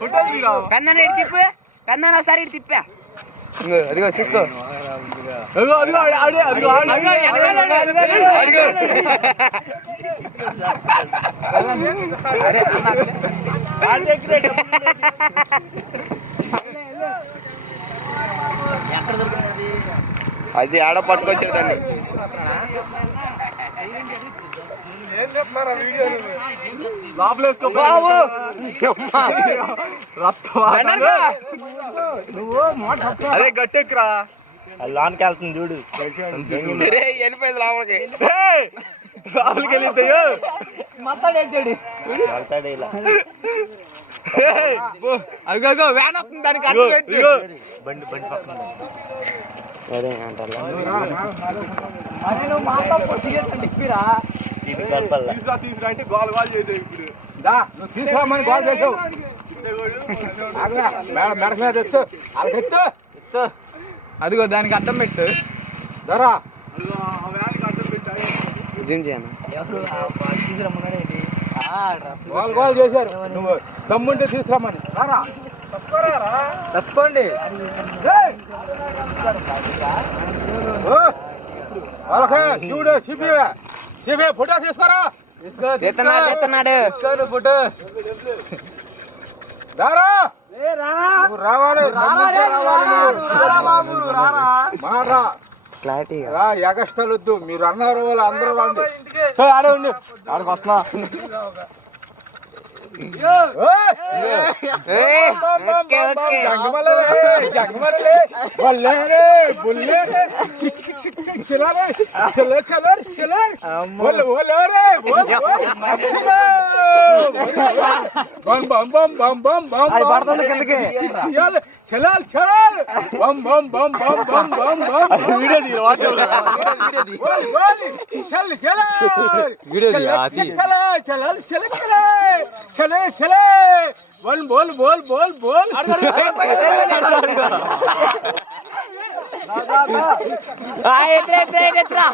పెద్దన్న ఇటు తిప్పు పెద్దన్న ఒకసారి ఇటు తిప్పా అదిగో చూసుకో అది ఆడ పట్టుకొచ్చాడు దాన్ని అదే గట్టెక్కురా లాన్కి వెళ్తుంది చూడు వెళ్ళిపోయింది లోపలికి లోపలికి వెళ్తాయో మాట్లాడేసాడు వెళ్తాడు ఇలా అదిగో వ్యాన్ వస్తుంది దానికి అడ్డు పెట్టు బండి బండి పక్కన తీసుకురా అంటే గోల్ గోల్ చేసావు ఇప్పుడు నువ్వు తీసుకోమని గోల్ చేసావు మెడ మీద ఎత్తు వాళ్ళకి ఎత్తు అదిగో దానికి అడ్డం పెట్టు దరా జిమ్ చేయను గోల్ గోల్ చేశారు నువ్వు తమ్ముంటే తీసుకురామని రారా తప్పండి వాళ్ళకే శివుడు సిబిఐ ఫోటో తీసుకోరా చేస్తున్నాడు ఫోటో దారా రావాలి మారా క్లారిటీ రా ఎగస్టాలు వద్దు మీరు అన్నారు వాళ్ళు అందరూ రండి ఆడే ఉండి ఆడికి వస్తున్నా పడుతుంది కిందకి चले चले बोल बोल बोल बोल बोल ఎత్రా